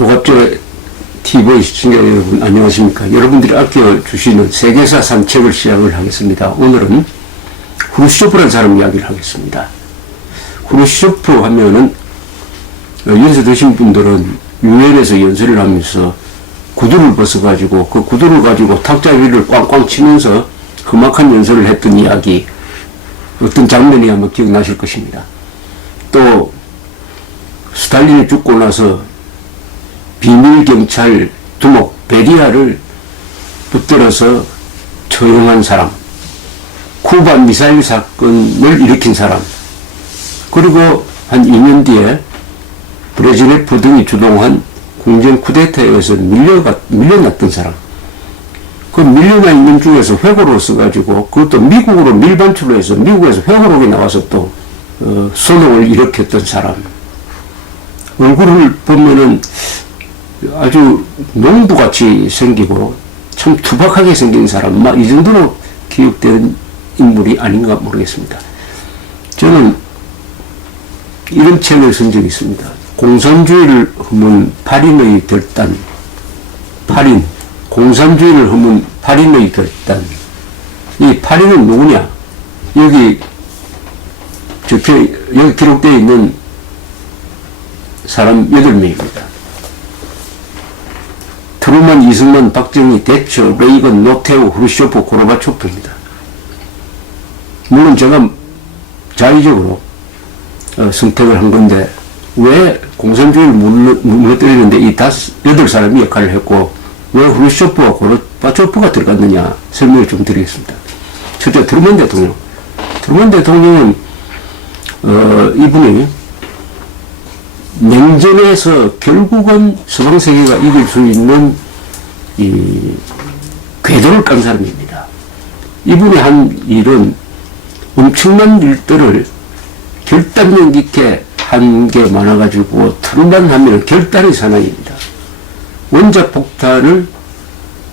조갑조 TV 시청자 여러분 안녕하십니까. 여러분들이 아껴주시는 세계사 산책을 시작을 하겠습니다. 오늘은 후르쇼프라는 사람 이야기를 하겠습니다. 후르쇼프 하면은 연세 드신 분들은 유엔에서 연설을 하면서 구두를 벗어가지고 그 구두를 가지고 탁자 위를 꽝꽝 치면서 험악한 연설을 했던 이야기, 어떤 장면이 아마 기억나실 것입니다. 또 스탈린이 죽고 나서 비밀경찰 두목 베리아를 붙들어서 처형한 사람, 쿠바 미사일 사건을 일으킨 사람, 그리고 한 2년 뒤에 브레즈네프 등이 주동한 궁정 쿠데타에 의해서 밀려났던 사람, 그 밀려나 있는 중에서 회고를 써가지고 그것도 미국으로 밀반출로 해서 미국에서 회고록이 나와서 또 소동을 일으켰던 사람, 얼굴을 보면은 아주 농부같이 생기고 참 투박하게 생긴 사람, 이 정도로 기억되는 인물이 아닌가 모르겠습니다. 저는 이런 책을 쓴 적이 있습니다. 공산주의를 흠은 팔인의 결단. 팔인, 공산주의를 흠은 팔인의 결단. 이 팔인은 누구냐? 여기 기록되어 있는 사람 8명입니다. 트루만, 이승만, 박정희, 대처, 레이건, 노태우, 후르쇼프, 고르바초프입니다. 물론 제가 자의적으로 선택을 한 건데 왜 공산주의를 무너뜨리는데 이 8사람이 역할을 했고 왜 후르쇼프와 고르바초프가 들어갔느냐 설명을 좀 드리겠습니다. 첫째, 트루먼 대통령. 트루먼 대통령은 이분이 냉전에서 결국은 서방세계가 이길 수 있는 이 궤도를 깐 사람입니다. 이분이 한 일은 엄청난 일들을 결단력 있게 한 게 많아가지고 트루만 하면 결단의 사나이입니다. 원자 폭탄을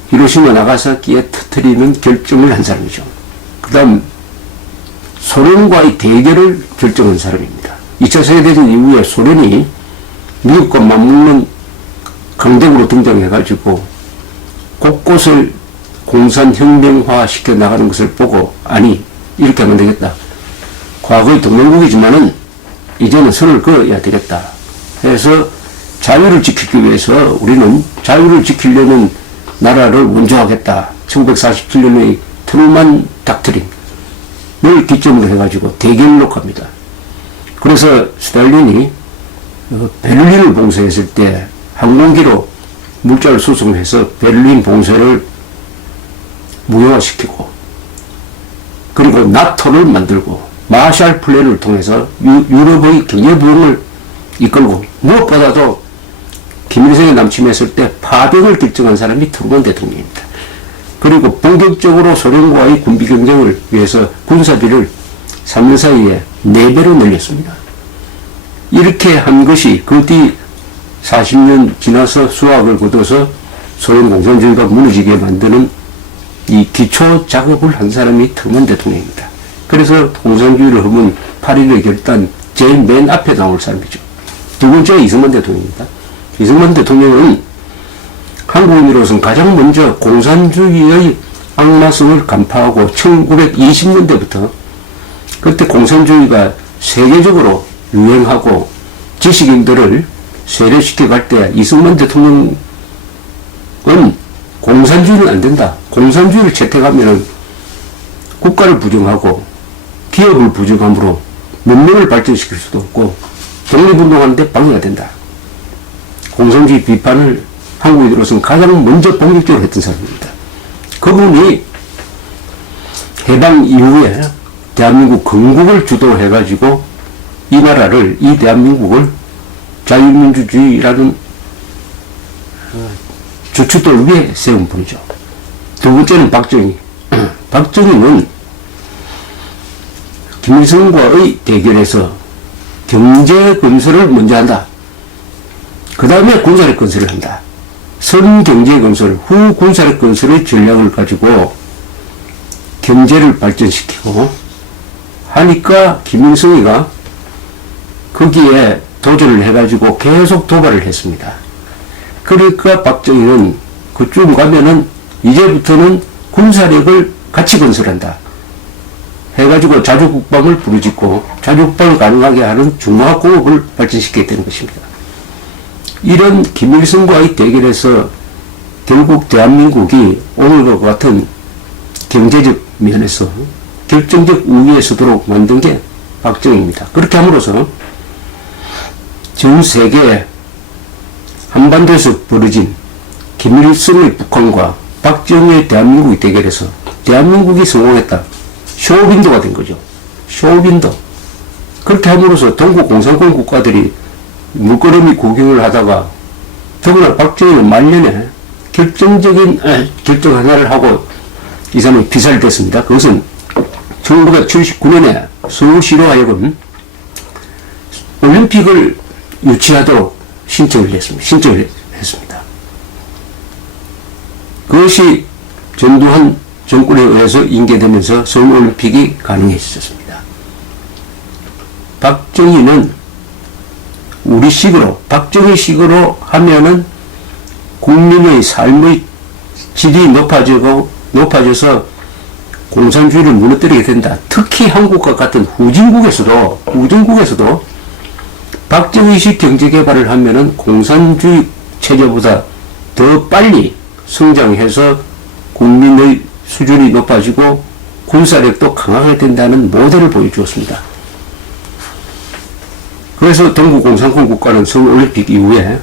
히로시마 나가사키에 터뜨리는 결정을 한 사람이죠. 그 다음 소련과의 대결을 결정한 사람입니다. 2차 세계대전 이후에 소련이 미국과 맞먹는 강대국으로 등장해가지고 곳곳을 공산혁명화 시켜 나가는 것을 보고 아니 이렇게 하면 되겠다. 과거의 동맹국이지만은 이제는 선을 그어야 되겠다. 해서 자유를 지키기 위해서 우리는 자유를 지키려는 나라를 원조하겠다. 1947년의 트루만 닥트린을 기점으로 해가지고 대결로 갑니다. 그래서 스탈린이 베를린을 봉쇄했을 때 항공기로 물자를 수송해서 베를린 봉쇄를 무효화시키고 그리고 나토를 만들고 마샬 플랜을 통해서 유럽의 경제부흥을 이끌고 무엇보다도 김일성이 남침했을 때 파병을 결정한 사람이 트루먼 대통령입니다. 그리고 본격적으로 소련과의 군비 경쟁을 위해서 군사비를 3년 사이에 4배로 늘렸습니다. 이렇게 한 것이 그 뒤 40년 지나서 수학을 거둬서 소련 공산주의가 무너지게 만드는 이 기초 작업을 한 사람이 트루먼 대통령입니다. 그래서 공산주의를 흠은 8.1의 결단 제일 맨 앞에 나올 사람이죠. 두 번째가 이승만 대통령입니다. 이승만 대통령은 한국인으로서는 가장 먼저 공산주의의 악마성을 간파하고 1920년대부터 그때 공산주의가 세계적으로 유행하고 지식인들을 세례시켜 갈 때 이승만 대통령은 공산주의는 안 된다. 공산주의를 채택하면 국가를 부정하고 기업을 부정함으로 문명을 발전시킬 수도 없고 독립운동하는데 방해가 된다. 공산주의 비판을 한국인으로서는 가장 먼저 본격적으로 했던 사람입니다. 그분이 해방 이후에 대한민국 건국을 주도해가지고 이 나라를, 이 대한민국을 자유민주주의라는 주춧돌 위에 세운 분이죠. 두 번째는 박정희. 박정희는 김일성과의 대결에서 경제 건설을 먼저 한다. 그 다음에 군사력 건설을 한다. 선 경제 건설, 후 군사력 건설의 전략을 가지고 경제를 발전시키고 하니까 김일성이가 거기에 도전을 해가지고 계속 도발을 했습니다. 그러니까 박정희는 그쯤 가면은 이제부터는 군사력을 같이 건설한다 해가지고 자주국방을 부르짖고 자주국방을 가능하게 하는 중화공업을 발전시키게 되는 것입니다. 이런 김일성과의 대결에서 결국 대한민국이 오늘과 같은 경제적 면에서 결정적 우위에 서도록 만든 게 박정희입니다. 그렇게 함으로써 전 세계 한반도에서 벌어진 김일성의 북한과 박정희의 대한민국의 대결에서 대한민국이 성공했다. 쇼윈도가 된 거죠. 쇼윈도. 그렇게 함으로써 동구 공산권 국가들이 물끄러미 구경을 하다가 더구나 박정희는 말년에 결정적인 결정 하나를 하고 이 사람이 피살이 됐습니다. 그것은 1979년에 서울시로 하여금 올림픽을 유치하도록 신청을 했습니다. 그것이 전두환 정권에 의해서 인계되면서 서울올림픽이 가능해졌습니다. 박정희는 우리식으로, 박정희식으로 하면은 국민의 삶의 질이 높아져서 공산주의를 무너뜨리게 된다. 특히 한국과 같은 후진국에서도 박정희식 경제개발을 하면은 공산주의 체제보다 더 빨리 성장해서 국민의 수준이 높아지고 군사력도 강하게 된다는 모델을 보여주었습니다. 그래서 동구 공산권 국가는 서울올림픽 이후에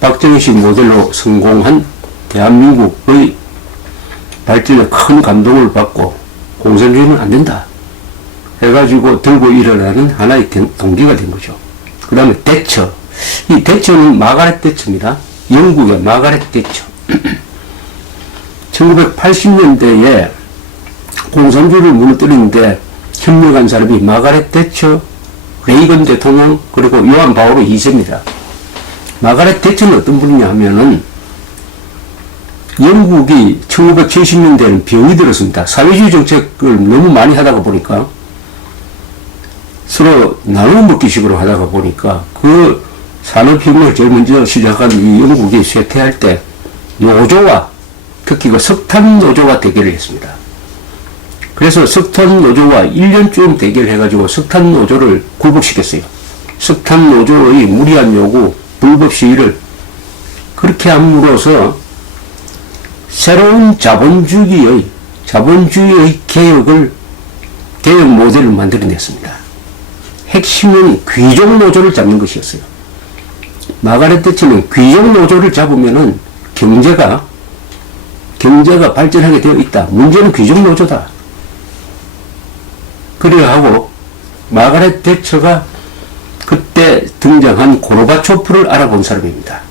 박정희식 모델로 성공한 대한민국의 발전에 큰 감동을 받고 공산주의는 안 된다 해가지고 들고 일어나는 하나의 동기가 된 거죠. 그 다음에 대처. 이 대처는 마가렛 대처입니다. 영국의 마가렛 대처. 1980년대에 공산주의를 무너뜨리는데 협력한 사람이 마가렛 대처, 레이건 대통령, 그리고 요한 바오로 2세입니다. 마가렛 대처는 어떤 분이냐 하면은 영국이 1970년대에는 병이 들었습니다. 사회주의 정책을 너무 많이 하다가 보니까 서로 나눠 먹기식으로 하다가 보니까 그 산업혁명을 제일 먼저 시작한 이 영국이 쇠퇴할 때 노조와 특히 그 석탄 노조와 대결을 했습니다. 그래서 석탄 노조와 1년쯤 대결해가지고 석탄 노조를 굴복시켰어요. 석탄 노조의 무리한 요구, 불법 시위를 그렇게 함으로써 새로운 자본주의의 개혁 모델을 만들어냈습니다. 핵심은 귀족 노조를 잡는 것이었어요. 마가렛 대처는 귀족 노조를 잡으면은 경제가 발전하게 되어 있다. 문제는 귀족 노조다. 그래야 하고 마가렛 대처가 그때 등장한 고르바초프를 알아본 사람입니다.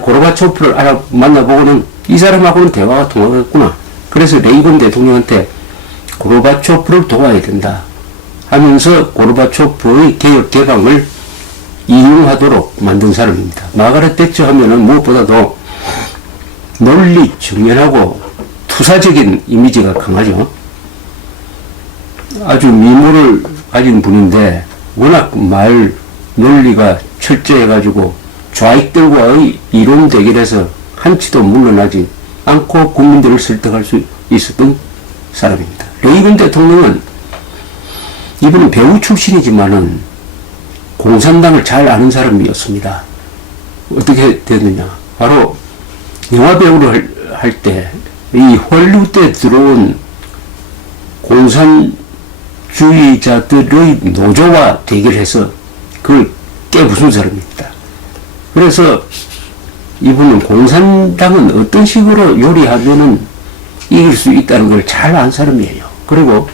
고르바초프를 만나보고는 이 사람하고는 대화가 통하겠구나. 그래서 레이건 대통령한테 고르바초프를 도와야 된다 하면서 고르바초프의 개혁 개방을 이용하도록 만든 사람입니다. 마가렛 대처 하면은 무엇보다도 논리 정연하고 투사적인 이미지가 강하죠. 아주 미모를 가진 분인데 워낙 논리가 철저해가지고 좌익들과의 이론 대결에서 한치도 물러나지 않고 국민들을 설득할 수 있었던 사람입니다. 레이건 대통령은 이분은 배우 출신이지만은 공산당을 잘 아는 사람이었습니다. 어떻게 됐느냐. 바로 영화 배우를 할 때 이 헐리우드에 들어온 공산주의자들의 노조와 대결해서 그걸 깨부순 사람입니다. 그래서 이분은 공산당은 어떤 식으로 요리하면은 이길 수 있다는 걸 잘 안 사람이에요. 그리고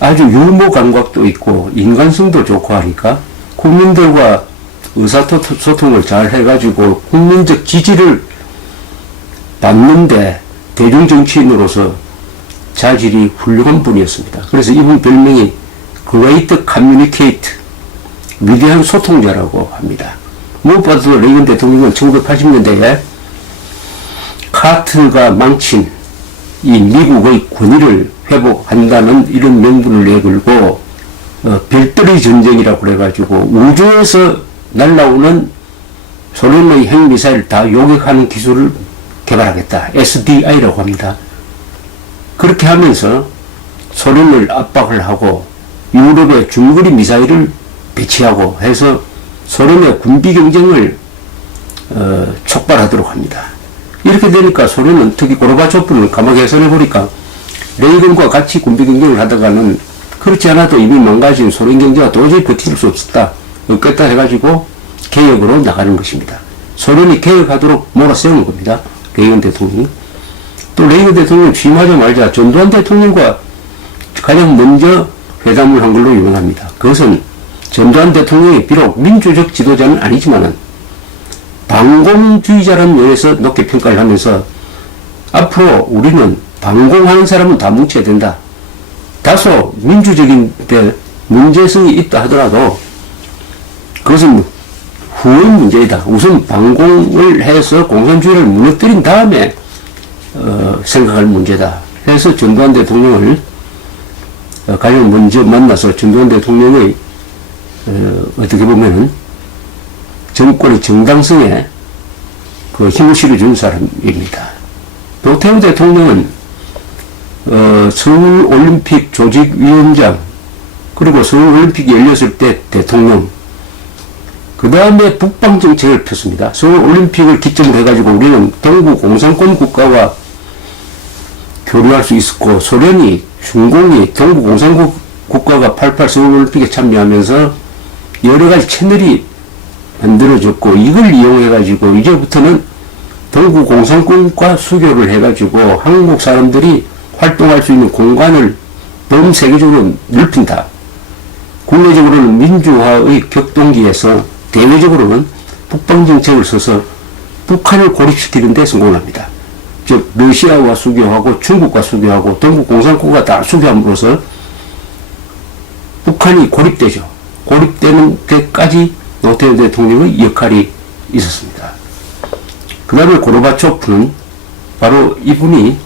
아주 유머 감각도 있고 인간성도 좋고 하니까 국민들과 의사소통을 잘 해가지고 국민적 지지를 받는데 대중정치인으로서 자질이 훌륭한 분이었습니다. 그래서 이분 별명이 Great Communicator, 위대한 소통자라고 합니다. 무엇보다도 레이건 대통령은 1980년대에 카트가 망친 이 미국의 권위를 회복한다는 이런 명분을 내걸고 별들의 전쟁이라고 그래가지고 우주에서 날아오는 소련의 핵미사일을 다 요격하는 기술을 개발하겠다. SDI라고 합니다. 그렇게 하면서 소련을 압박을 하고 유럽에 중거리 미사일을 배치하고 해서 소련의 군비 경쟁을 촉발하도록 합니다. 이렇게 되니까 소련은, 특히 고르바초프는 가만히 계산해 보니까 레이건과 같이 군비 경쟁을 하다가는 그렇지 않아도 이미 망가진 소련 경제가 도저히 버틸 수 없겠다 해가지고 개혁으로 나가는 것입니다. 소련이 개혁하도록 몰아세우는 겁니다. 레이건 대통령이. 또 레이건 대통령이 취임하자마자 전두환 대통령과 가장 먼저 회담을 한 걸로 유명합니다. 그것은 전두환 대통령이 비록 민주적 지도자는 아니지만은 반공주의자라는 면에서 높게 평가를 하면서 앞으로 우리는 반공하는 사람은 다 뭉쳐야 된다. 다소 민주적인데 문제성이 있다 하더라도 그것은 후의 문제이다. 우선 반공을 해서 공산주의를 무너뜨린 다음에 생각할 문제다. 해서 전두환 대통령을 가장 먼저 만나서 전두환 대통령의 어떻게 보면은 정권의 정당성에 그 힘을 실어준 사람입니다. 노태우 대통령은 서울올림픽 조직위원장, 그리고 서울올림픽이 열렸을 때 대통령, 그 다음에 북방정책을 폈습니다. 서울올림픽을 기점으로 해가지고 우리는 동구 공산권 국가와 교류할 수 있었고, 소련이, 중공이 동구 공산권 국가가 88 서울올림픽에 참여하면서 여러 가지 채널이 만들어졌고, 이걸 이용해가지고 이제부터는 동구 공산권과 수교를 해가지고 한국 사람들이 활동할 수 있는 공간을 범세계적으로 넓힌다. 국내적으로는 민주화의 격동기에서 대외적으로는 북방정책을 써서 북한을 고립시키는 데 성공합니다. 즉 러시아와 수교하고 중국과 수교하고 동북 공산국가 다 수교함으로써 북한이 고립되죠. 고립되는 데까지 노태우 대통령의 역할이 있었습니다. 그 다음에 고르바초프는 바로 이분이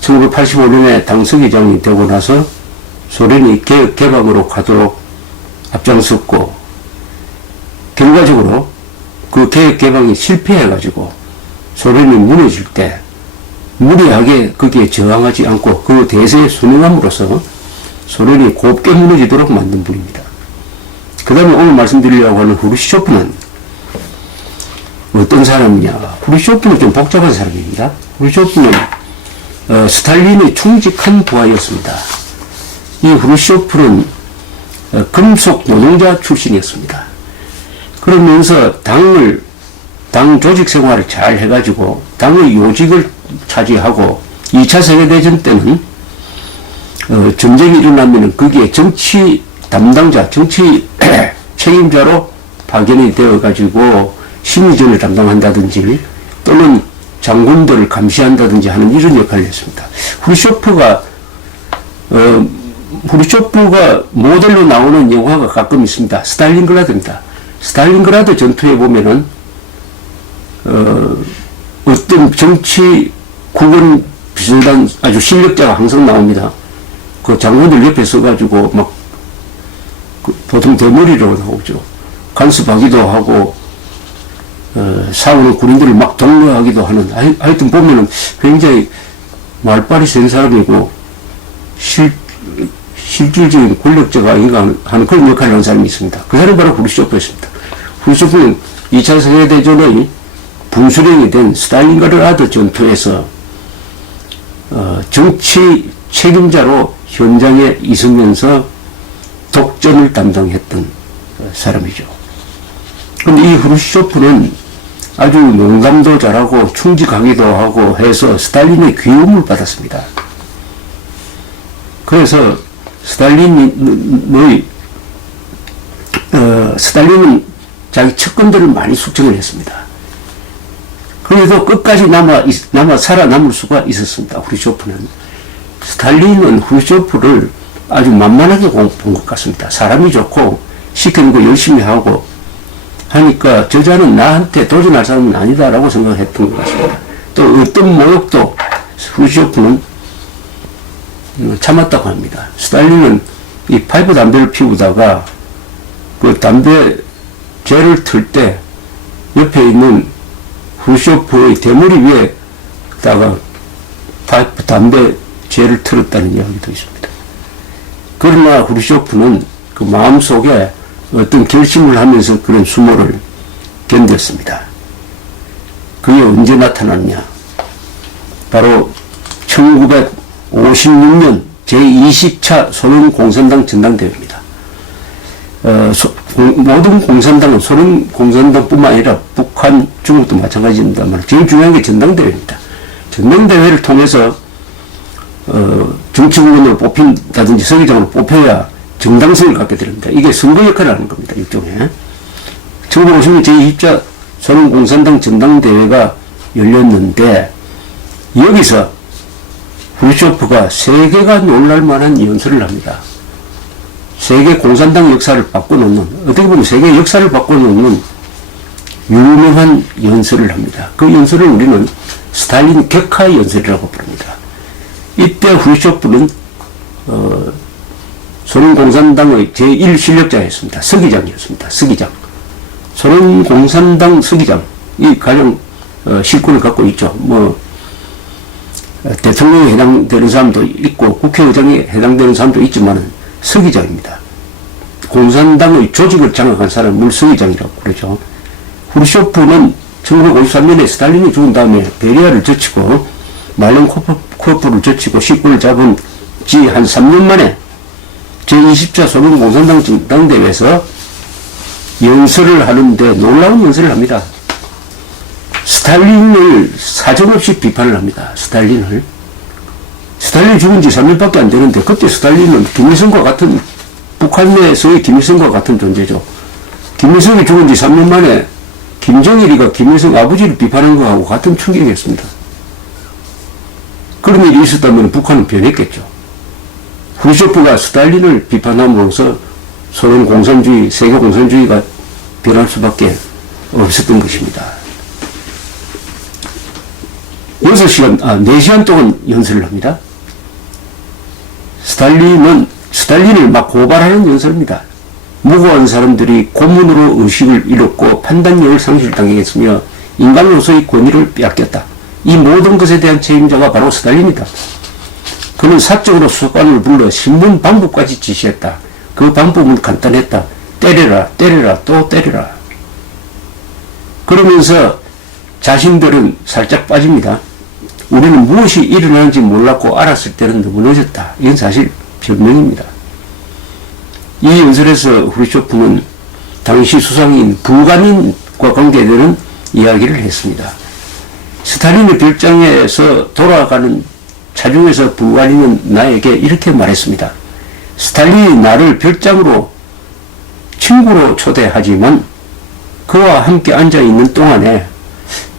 1985년에 당서기장이 되고 나서 소련이 개혁 개방으로 가도록 앞장섰고, 결과적으로 그 개혁 개방이 실패해가지고 소련이 무너질 때 무리하게 거기에 저항하지 않고 그 대세에 순응함으로써 소련이 곱게 무너지도록 만든 분입니다. 그 다음에 오늘 말씀드리려고 하는 후르시초프는 어떤 사람이냐. 후르시초프는 좀 복잡한 사람입니다. 후르시초프는 스탈린의 충직한 부하였습니다. 이 후르시초프는 금속 노동자 출신이었습니다. 그러면서 당 조직 생활을 잘 해가지고 당의 요직을 차지하고 2차 세계대전 때는 전쟁이 일어나면 거기에 정치 담당자, 정치 책임자로 파견이 되어가지고 심리전을 담당한다든지 또는 장군들을 감시한다든지 하는 이런 역할을 했습니다. 후르쇼프가 모델로 나오는 영화가 가끔 있습니다. 스탈린그라드입니다. 스탈린그라드 전투에 보면은 어떤 정치 국원 비슷한 아주 실력자가 항상 나옵니다. 그 장군들 옆에 서가지고 막 보통 대머리로 나오죠. 간섭하기도 하고 싸우는 군인들을 막 독려하기도 하는, 하여튼 보면은 굉장히 말빨이 센 사람이고 실질적인 권력자가 아닌가 하는 그런 역할을 하는 사람이 있습니다. 그 사람이 바로 후르시초프였습니다. 후르시초프는 2차 세계대전의 분수령이 된 스탈린그라드 전투에서 정치 책임자로 현장에 있으면서 독점을 담당했던 사람이죠. 그런데 이 후르시초프는 아주 농담도 잘하고 충직하기도 하고 해서 스탈린의 귀여움을 받았습니다. 그래서 스탈린은 자기 측근들을 많이 숙청을 했습니다. 그래도 끝까지 살아남을 수가 있었습니다. 후르시초프는. 스탈린은 후르시초프를 아주 만만하게 본 것 같습니다. 사람이 좋고 시키는 거 열심히 하고 하니까 저자는 나한테 도전할 사람은 아니다라고 생각했던 것 같습니다. 또 어떤 모욕도 후르시초프는 참았다고 합니다. 스탈린은 이 파이프 담배를 피우다가 그 담배 죄를 틀 때 옆에 있는 후르쇼프의 대머리 위에다가 파이프 담배 죄를 틀었다는 이야기도 있습니다. 그러나 후르쇼프는 그 마음속에 어떤 결심을 하면서 그런 수모를 견뎠습니다. 그게 언제 나타났냐? 바로 1956년 제20차 소련 공산당 전당대회입니다. 모든 공산당은 소련 공산당뿐만 아니라 북한, 중국도 마찬가지입니다만 제일 중요한 게 전당대회입니다. 전당대회를 통해서 정치국원으로 뽑힌다든지 서기장으로 뽑혀야 정당성을 갖게 됩니다. 이게 선거 역할을 하는 겁니다. 일종의. 1950년 제20차 소련 공산당 전당대회가 열렸는데 여기서 후르쇼프가 세계가 놀랄만한 연설을 합니다. 세계 공산당 역사를 바꿔놓는, 어떻게 보면 세계 역사를 바꿔놓는 유명한 연설을 합니다. 그 연설을 우리는 스탈린 격하 연설이라고 부릅니다. 이때 후르쇼프는 소련 공산당의 제1실력자였습니다. 서기장이었습니다. 서기장. 소련 공산당 서기장이 가장 실권을 갖고 있죠. 대통령에 해당되는 사람도 있고 국회의장에 해당되는 사람도 있지만 서기장입니다. 공산당의 조직을 장악한 사람을 서기장이라고 그러죠. 후르쇼프는 1953년에 스탈린이 죽은 다음에 베리아를 젖히고 말렌코프를 젖히고 실권을 잡은 지 한 3년 만에 제20차 소련 공산당 전당대회에서 연설을 하는데 놀라운 연설을 합니다. 스탈린을 사정없이 비판을 합니다. 스탈린이 죽은 지 3년밖에 안 되는데 그때 스탈린은 김일성과 같은, 북한 내에서의 김일성과 같은 존재죠. 김일성이 죽은 지 3년 만에 김정일이가 김일성 아버지를 비판한 거하고 같은 충격이었습니다. 그런 일이 있었다면 북한은 변했겠죠. 후르쇼프가 스탈린을 비판함으로써 소련 공산주의, 세계 공산주의가 변할 수밖에 없었던 것입니다. 4시간 동안 연설을 합니다. 스탈린을 막 고발하는 연설입니다. 무고한 사람들이 고문으로 의식을 잃었고 판단력을 상실당했으며 인간으로서의 권위를 빼앗겼다. 이 모든 것에 대한 책임자가 바로 스탈린이다. 그는 사적으로 수사관을 불러 신문 반부까지 지시했다. 그 반부는 간단했다. 때려라, 때려라, 또 때려라. 그러면서 자신들은 살짝 빠집니다. 우리는 무엇이 일어나는지 몰랐고 알았을 때는 너무 늦었다. 이건 사실 변명입니다. 이 연설에서 후르쇼프는 당시 수상인 불가닌과 관계되는 이야기를 했습니다. 스탈린의 별장에서 돌아가는 차중에서 불가닌은 나에게 이렇게 말했습니다. 스탈린이 나를 별장으로 친구로 초대하지만 그와 함께 앉아있는 동안에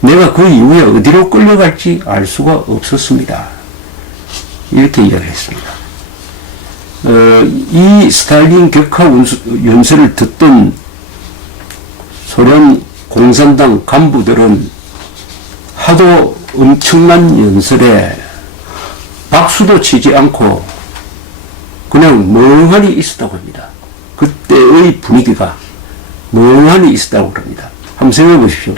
내가 그 이후에 어디로 끌려갈지 알 수가 없었습니다. 이렇게 이야기했습니다. 이 스탈린 격하 연설을 듣던 소련 공산당 간부들은 하도 엄청난 연설에 박수도 치지 않고 그냥 멍하니 있었다고 합니다. 그때의 분위기가 멍하니 있었다고 합니다. 한번 생각해 보십시오.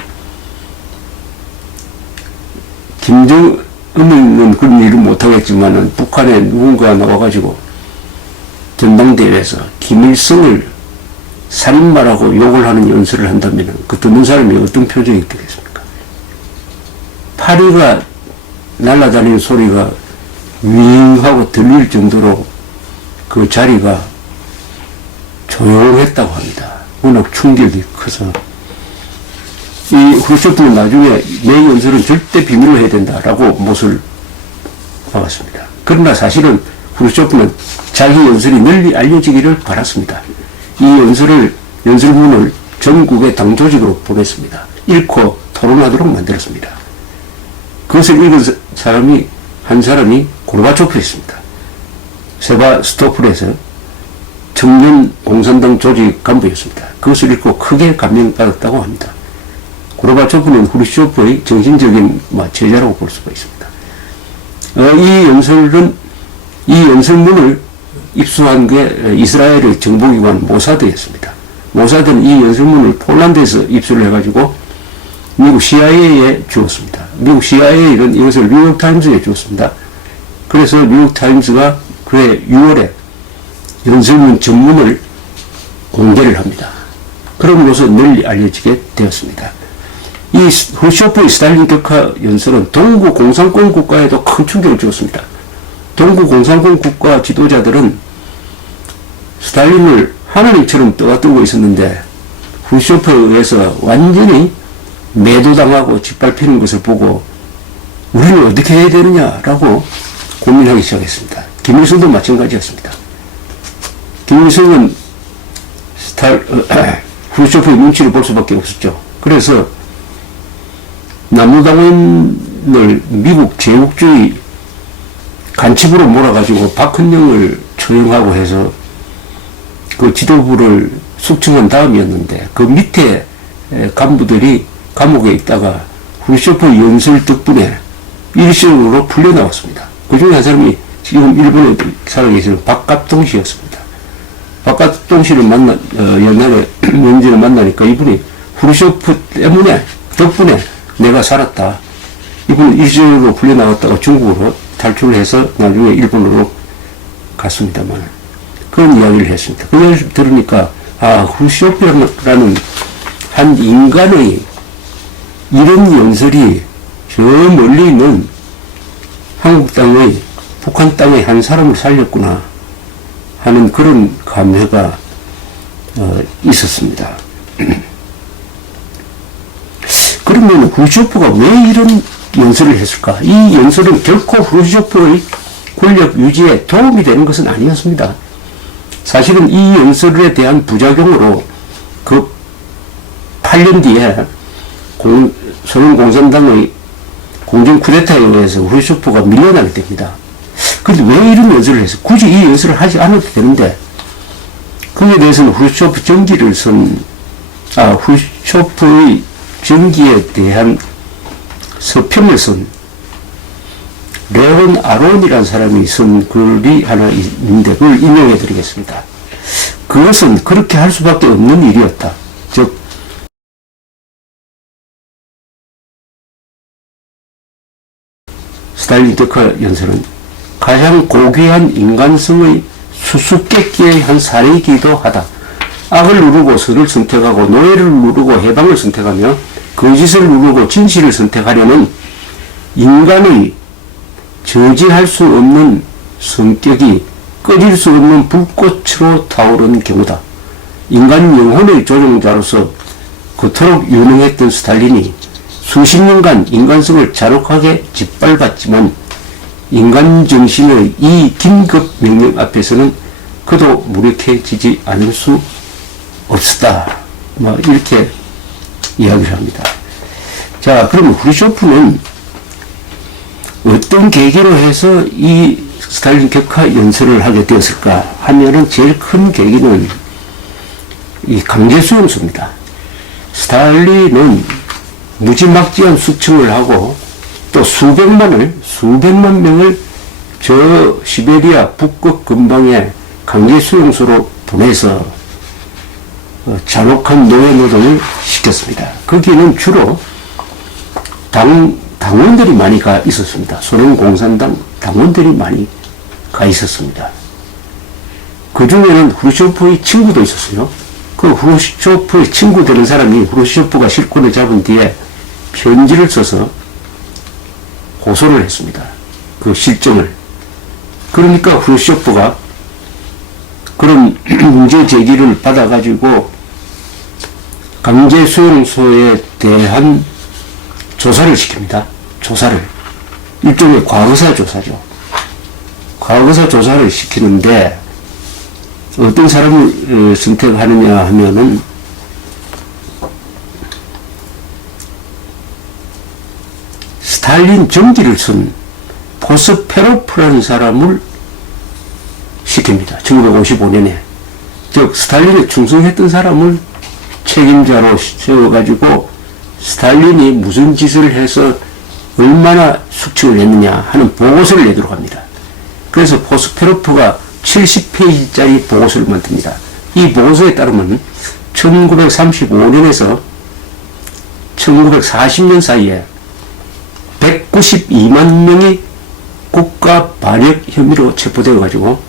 김정은은 그런 일을 못하겠지만 북한에 누군가 나와가지고 전당대회에서 김일성을 살인마라고 욕을 하는 연설을 한다면 그 듣는 사람이 어떤 표정이 되겠습니까? 파리가 날아다니는 소리가 윙하고 들릴 정도로 그 자리가 조용했다고 합니다. 워낙 충격이 커서. 이 후르쇼프는 나중에 내 연설은 절대 비밀로 해야 된다라고 못을 박았습니다. 그러나 사실은 후르쇼프는 자기 연설이 널리 알려지기를 바랐습니다. 이 연설문을 전국의 당 조직으로 보냈습니다. 읽고 토론하도록 만들었습니다. 그것을 읽은 한 사람이 고르바초프였습니다. 세바스토폴에서 청년 공산당 조직 간부였습니다. 그것을 읽고 크게 감명받았다고 합니다. 고르바초프는 후르쇼프의 정신적인 제자라고 볼 수가 있습니다. 이 연설문을 입수한 게 이스라엘의 정보기관 모사드였습니다. 모사드는 이 연설문을 폴란드에서 입수를 해가지고 미국 CIA에 주었습니다. 미국 CIA는 이것을 뉴욕타임즈에 주었습니다. 그래서 뉴욕타임즈가 그해 6월에 연설문 전문을 공개를 합니다. 그럼으로써 널리 알려지게 되었습니다. 이 후르쇼프의 스탈린 격파 연설은 동구 공산권 국가에도 큰 충격을 주었습니다. 동구 공산권 국가 지도자들은 스탈린을 하나님처럼 떠받들고 있었는데 후르쇼프에 의해서 완전히 매도당하고 짓밟히는 것을 보고 우리는 어떻게 해야 되느냐라고 고민하기 시작했습니다. 김일성도 마찬가지였습니다. 김일성은 후르쇼프의 눈치를 볼 수밖에 없었죠. 그래서 남로당원을 미국 제국주의 간첩으로 몰아가지고 박헌영을 처형하고 해서 그 지도부를 숙청한 다음이었는데 그 밑에 간부들이 감옥에 있다가 후르쇼프 연설 덕분에 일시적으로 풀려나왔습니다. 그 중에 한 사람이 지금 일본에 살아계시는 박갑동 씨였습니다. 박갑동 씨를 옛날에 명진을 만나니까 이분이 후르쇼프 덕분에 내가 살았다. 이분은 일시적으로 풀려나왔다가 중국으로 탈출을 해서 나중에 일본으로 갔습니다만 그런 이야기를 했습니다. 그 이야기를 들으니까 후르쇼프라는 한 인간의 이런 연설이 저 멀리 있는 한국 땅의 북한 땅의 한 사람을 살렸구나 하는 그런 감회가 있었습니다. 그러면 후르쇼프가 왜 이런 연설을 했을까? 이 연설은 결코 후르쇼프의 권력 유지에 도움이 되는 것은 아니었습니다. 사실은 이 연설에 대한 부작용으로 그 8년 뒤에 소련 공산당의 공정 쿠데타에 의해서 후르쇼프가 밀려나게 됩니다. 그런데 왜 이런 연설을 해서 굳이 이 연설을 하지 않아도 되는데 거기에 대해서는 후르쇼프의 정기에 대한 서평을 쓴 레온 아론이라는 사람이 쓴 글이 하나 있는데 그걸 인용해 드리겠습니다. 그것은 그렇게 할 수밖에 없는 일이었다. 즉 스탈린 격파 연설은 가장 고귀한 인간성의 수수께끼의 한 사례이기도 하다. 악을 누르고 선을 선택하고 노예를 누르고 해방을 선택하며 거짓을 누르고 진실을 선택하려는 인간의 저지할 수 없는 성격이 꺼질 수 없는 불꽃으로 타오르는 경우다. 인간 영혼의 조종자로서 그토록 유능했던 스탈린이 수십 년간 인간성을 잔혹하게 짓밟았지만 인간 정신의 이 긴급 명령 앞에서는 그도 무력해지지 않을 수 없었다. 이렇게 이야기를 합니다. 자, 그러면 후르쇼프는 어떤 계기로 해서 이 스탈린 격파 연설을 하게 되었을까 하면은 제일 큰 계기는 이 강제수용소입니다. 스탈린은 무지막지한 숙청을 하고 또 수백만 명을 저 시베리아 북극 근방의 강제수용소로 보내서 잔혹한 노예 노동을 시켰습니다. 거기는 주로 당원들이 많이 가 있었습니다. 소련 공산당 당원들이 많이 가 있었습니다. 그 중에는 후르쇼프의 친구도 있었어요. 그 후르쇼프의 친구 되는 사람이 후르쇼프가 실권을 잡은 뒤에 편지를 써서 고소를 했습니다. 그 실정을. 그러니까 후르쇼프가 그런 문제 제기를 받아가지고 강제수용소에 대한 조사를 시킵니다. 조사를. 일종의 과거사 조사죠. 과거사 조사를 시키는데 어떤 사람을 선택하느냐 하면은 스탈린 정기를 쓴 포스페로프라는 사람을 시킵니다. 1955년에. 즉 스탈린에 충성했던 사람을 책임자로 세워가지고 스탈린이 무슨 짓을 해서 얼마나 숙청을 했느냐 하는 보고서를 내도록 합니다. 그래서 포스페로프가 70페이지짜리 보고서를 만듭니다. 이 보고서에 따르면 1935년에서 1940년 사이에 192만 명이 국가 반역 혐의로 체포되어 가지고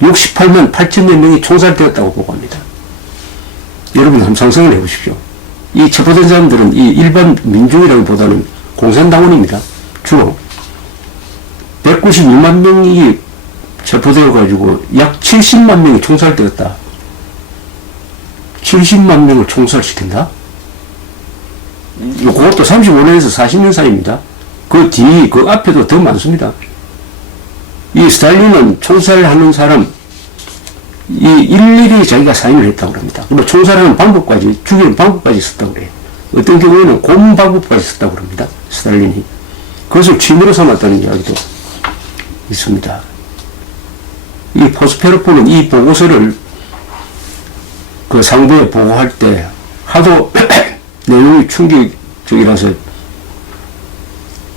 68만 8천여 명이 총살되었다고 보고합니다. 여러분 한번 상상을 해보십시오. 이 체포된 사람들은 이 일반 민중이라기보다는 공산당원입니다. 주로 192만 명이 체포되어 가지고 약 70만 명이 총살되었다. 70만 명을 총살시킨다? 그것도 35년에서 40년 사이입니다. 그 뒤, 그 앞에도 더 많습니다. 이 스탈린은 총살하는 사람, 이 일일이 자기가 사인을 했다고 합니다. 그리고 총살하는 방법까지, 죽이는 방법까지 썼다고 그래요. 어떤 경우에는 고문 방법까지 썼다고 합니다. 스탈린이. 그것을 취미로 삼았다는 이야기도 있습니다. 이 포스페르프는 이 보고서를 그 상부에 보고할 때 하도 내용이 충격적이라서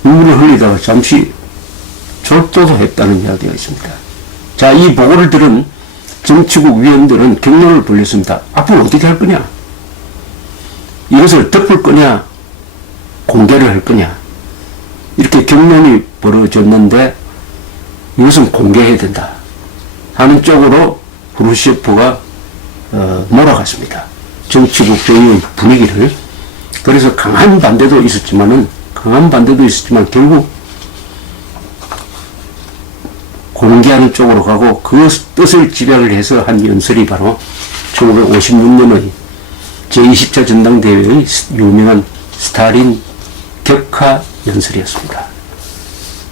눈물을 흘리다가 잠시 절도도 했다는 이야기가 있습니다. 자, 이 보고를 들은 정치국 위원들은 경로를 돌렸습니다. 앞으로 어떻게 할 거냐? 이것을 덮을 거냐? 공개를 할 거냐? 이렇게 경론이 벌어졌는데 이것은 공개해야 된다 하는 쪽으로 후르시초프가 몰아갔습니다. 정치국 조직의 분위기를. 그래서 강한 반대도 있었지만 결국 공개하는 쪽으로 가고 그 뜻을 집약을 해서 한 연설이 바로 1956년의 제20차 전당대회의 유명한 스탈린 격하 연설이었습니다.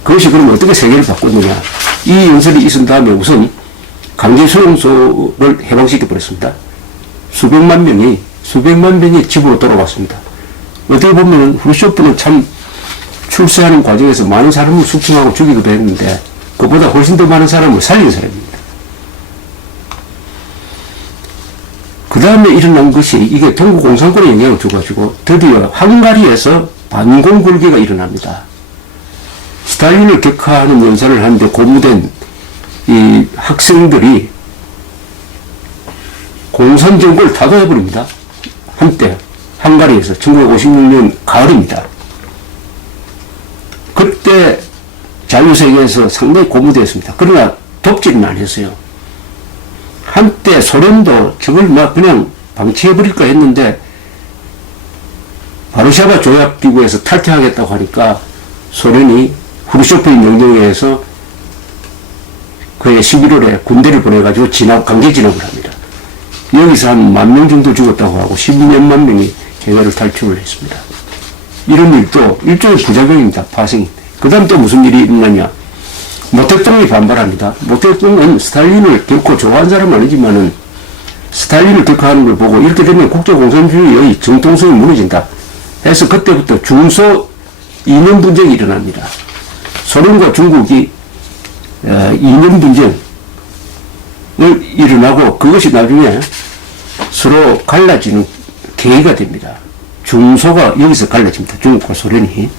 그것이 그럼 어떻게 세계를 바꿨느냐? 이 연설이 있은 다음에 우선 강제수용소를 해방시켜버렸습니다. 수백만 명이 집으로 돌아왔습니다. 어떻게 보면 후르시초프는 참 출세하는 과정에서 많은 사람을 숙청하고 죽이기도 했는데 그보다 훨씬 더 많은 사람을 살린 사람입니다. 그 다음에 일어난 것이 이게 동구 공산권에 영향을 줘가지고 드디어 헝가리에서 반공굴기가 일어납니다. 스탈린을 격하하는 연설을 하는데 고무된 이 학생들이 공산정권을 타도해버립니다. 한때 헝가리에서 1956년 가을입니다. 그때 자유세계에서 상당히 고무되었습니다. 그러나 돕지는 않았어요. 한때 소련도 저걸 막 그냥 방치해버릴까 했는데 바르샤바 조약기구에서 탈퇴하겠다고 하니까 소련이 후르시초프의 명령에 의해서 그해 11월에 군대를 보내가지고 강제 진압을 합니다. 여기서 한 10,000명 정도 죽었다고 하고 12년만 명이 해외를 탈출을 했습니다. 이런 일도 일종의 부작용입니다. 파생. 그 다음 또 무슨 일이 일어나냐? 모택동이 반발합니다. 모택동은 스탈린을 결코 좋아하는 사람은 아니지만은 스탈린을 격하하는 걸 보고 이렇게 되면 국제공산주의의 정통성이 무너진다 해서 그때부터 중소 이념 분쟁이 일어납니다. 소련과 중국이 이념 분쟁을 일어나고 그것이 나중에 서로 갈라지는 계기가 됩니다. 중소가 여기서 갈라집니다. 중국과 소련이.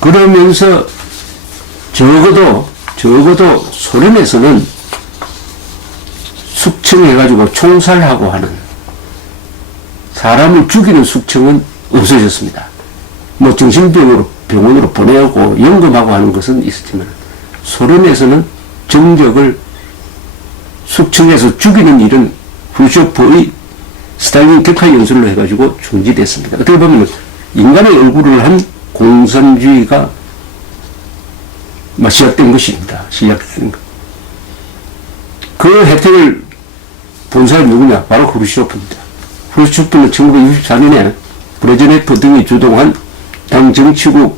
그러면서 적어도 소련에서는 숙청해가지고 총살하고 하는 사람을 죽이는 숙청은 없어졌습니다. 뭐 정신병으로 병원으로 보내고 연금하고 하는 것은 있었지만 소련에서는 정적을 숙청해서 죽이는 일은 후르시초프의 스탈린 격하 연설로 해가지고 중지됐습니다. 어떻게 보면 인간의 얼굴을 한 공산주의가 시작된 것입니다. 시작된 것. 그 혜택을 본 사람이 누구냐? 바로 후르시초프입니다. 후르시초프는 1964년에 브레즈네프 등이 주동한 당 정치국의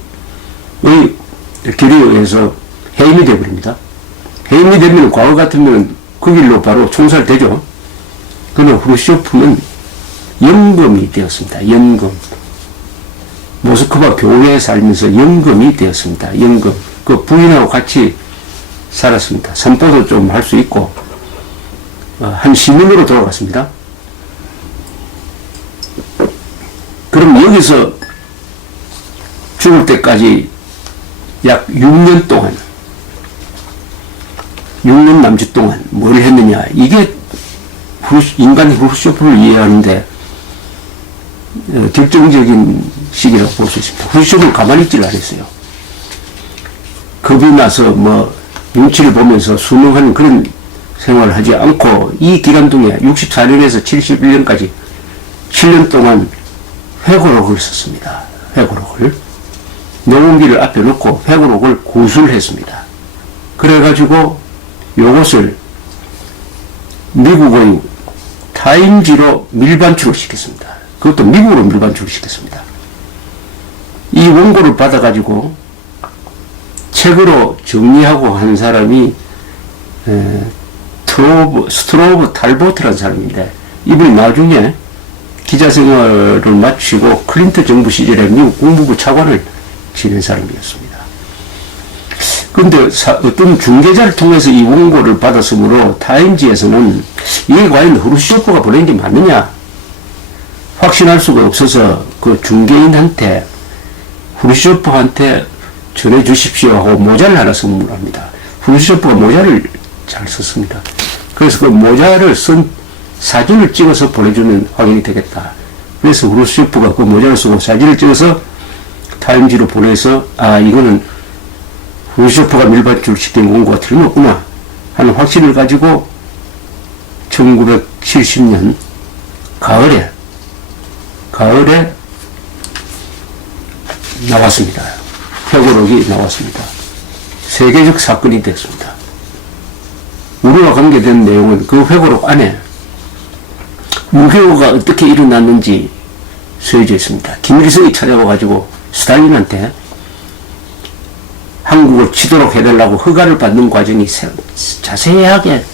결의에 의해서 해임이 되어버립니다. 해임이 되면 과거 같으면 그 길로 바로 총살되죠. 그러나 후르시초프는 연금이 되었습니다. 연금. 모스크바 교회에 살면서 연금이 되었습니다. 연금. 그 부인하고 같이 살았습니다. 산보도 좀 할 수 있고, 한 시민으로 돌아갔습니다. 그럼 여기서 죽을 때까지 약 6년 동안, 6년 남짓 동안 뭘 했느냐. 이게 인간 후르시초프를 이해하는데 결정적인 시기라고 볼 수 있습니다. 후르시초프는 가만히 있지를 않았어요. 겁이 나서 뭐 눈치를 보면서 순응하는 그런 생활을 하지 않고 이 기간 동안 64년에서 71년까지 7년 동안 회고록을 썼습니다. 회고록을. 노원기를 앞에 놓고 회고록을 구술했습니다. 그래가지고 요것을 미국의 타임지로 밀반출을 시켰습니다. 그것도 미국으로 밀반출을 시켰습니다. 이 원고를 받아가지고 책으로 정리하고 한 사람이 스트로브 탈보트라는 사람인데, 이분이 나중에 기자 생활을 마치고 클린턴 정부 시절에 미국 국무부 차관을 지낸 사람이었습니다. 그런데 어떤 중개자를 통해서 이 원고를 받았으므로 타임지에서는 이게 과연 후르시초프가 보낸 게 맞느냐 확신할 수가 없어서 그 중개인한테 후르시초프한테 전해주십시오 하고 모자를 하나 선물합니다. 후르시초프가 모자를 잘 썼습니다. 그래서 그 모자를 쓴 사진을 찍어서 보내주면 확인이 되겠다. 그래서 후르시초프가 그 모자를 쓰고 사진을 찍어서 타임지로 보내서 이거는 후르시초프가 밀반출 시킨 원고가 틀림없구나 하는 확신을 가지고 1970년 가을에 나왔습니다. 회고록이 나왔습니다. 세계적 사건이 됐습니다. 우리와 관계된 내용은 그 회고록 안에 무효가 어떻게 일어났는지 쓰여져 있습니다. 김일성이 찾아와가지고 스탈린한테 한국을 치도록 해달라고 허가를 받는 과정이 자세하게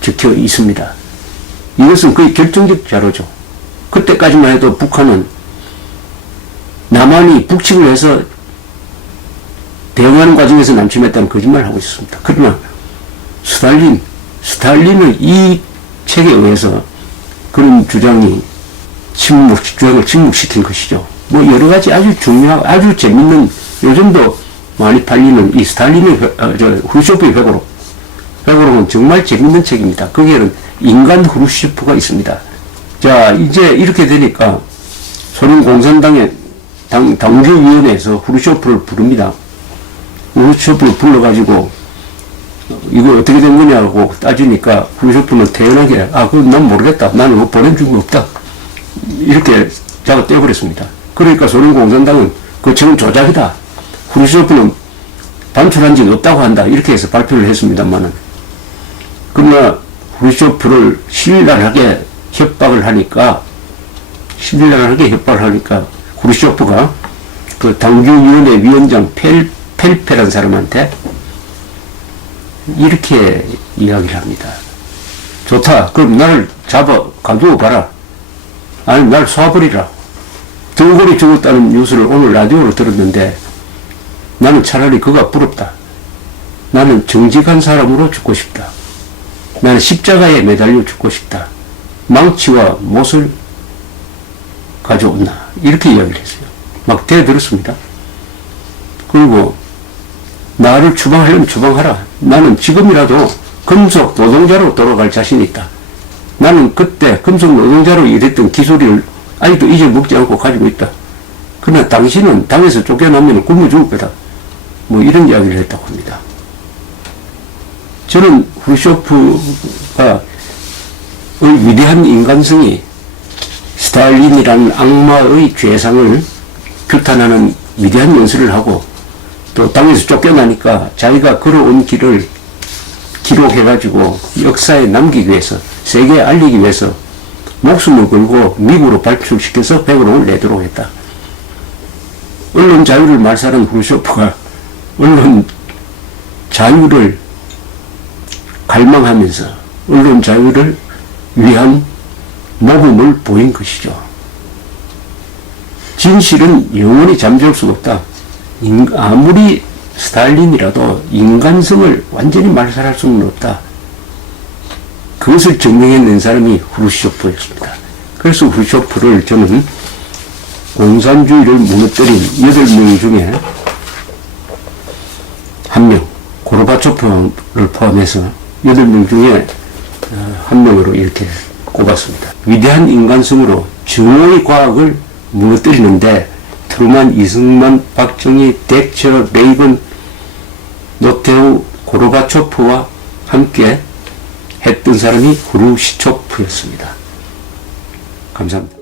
적혀 있습니다. 이것은 거의 결정적 자료죠. 그때까지만 해도 북한은 남한이 북침을 해서 대응하는 과정에서 남침했다는 거짓말을 하고 있습니다. 그러나 스탈린의 이 책에 의해서 그런 주장을 침묵시킨 것이죠. 뭐 여러 가지 아주 중요하고 아주 재밌는, 요즘도 많이 팔리는 이 스탈린의 후르시초프의 회고록은 정말 재밌는 책입니다. 거기에는 인간 후르시초프가 있습니다. 자, 이제 이렇게 되니까 소련 공산당의 당규위원회에서 후르시초프를 부릅니다. 후르시초프를 불러가지고 이거 어떻게 된 거냐고 따지니까 후르시초프는 태연하게 그건 난 모르겠다. 나는 그거 보낸 적이 없다. 이렇게 자가 떼어버렸습니다. 그러니까 소련 공산당은 그 책은 조작이다. 후르시초프는 반출한 적이 없다고 한다. 이렇게 해서 발표를 했습니다만은, 그러나 후르시초프를 신랄하게 협박을 하니까 후르시초프가 그 당규위원회 위원장 펠페라는 사람한테 이렇게 이야기를 합니다. 좋다. 그럼 나를 가두어 봐라. 아니, 나를 쏴버리라. 덩굴이 죽었다는 뉴스를 오늘 라디오로 들었는데 나는 차라리 그가 부럽다. 나는 정직한 사람으로 죽고 싶다. 나는 십자가에 매달려 죽고 싶다. 망치와 못을 가져온다. 이렇게 이야기를 했어요. 막 대들었습니다. 그리고 나를 추방하려면 추방하라. 나는 지금이라도 금속 노동자로 돌아갈 자신이 있다. 나는 그때 금속 노동자로 일했던 기술을 아직도 잊어먹지 않고 가지고 있다. 그러나 당신은 당에서 쫓겨나면 굶어 죽을 거다. 뭐 이런 이야기를 했다고 합니다. 저는 후르시초프가 위대한 인간성이 스탈린이라는 악마의 죄상을 규탄하는 위대한 연설을 하고, 또 당에서 쫓겨나니까 자기가 걸어온 길을 기록해가지고 역사에 남기기 위해서, 세계에 알리기 위해서 목숨을 걸고 미국으로 발출시켜서 회고록을 내도록 했다. 언론 자유를 말살한 후르시초프가 언론 자유를 갈망하면서 언론 자유를 위한 모범을 보인 것이죠. 진실은 영원히 잠재울 수가 없다. 아무리 스탈린이라도 인간성을 완전히 말살할 수는 없다. 그것을 증명해낸 사람이 후르시초프였습니다. 그래서 후르시초프를 저는 공산주의를 무너뜨린 8명 중에 한 명, 고르바초프를 포함해서 8명 중에 한 명으로 이렇게 꼽았습니다. 위대한 인간성으로 증오의 과학을 무너뜨리는데 트루만, 이승만, 박정희, 대처, 레이건, 노태우, 고르바초프와 함께 했던 사람이 후르시초프였습니다. 감사합니다.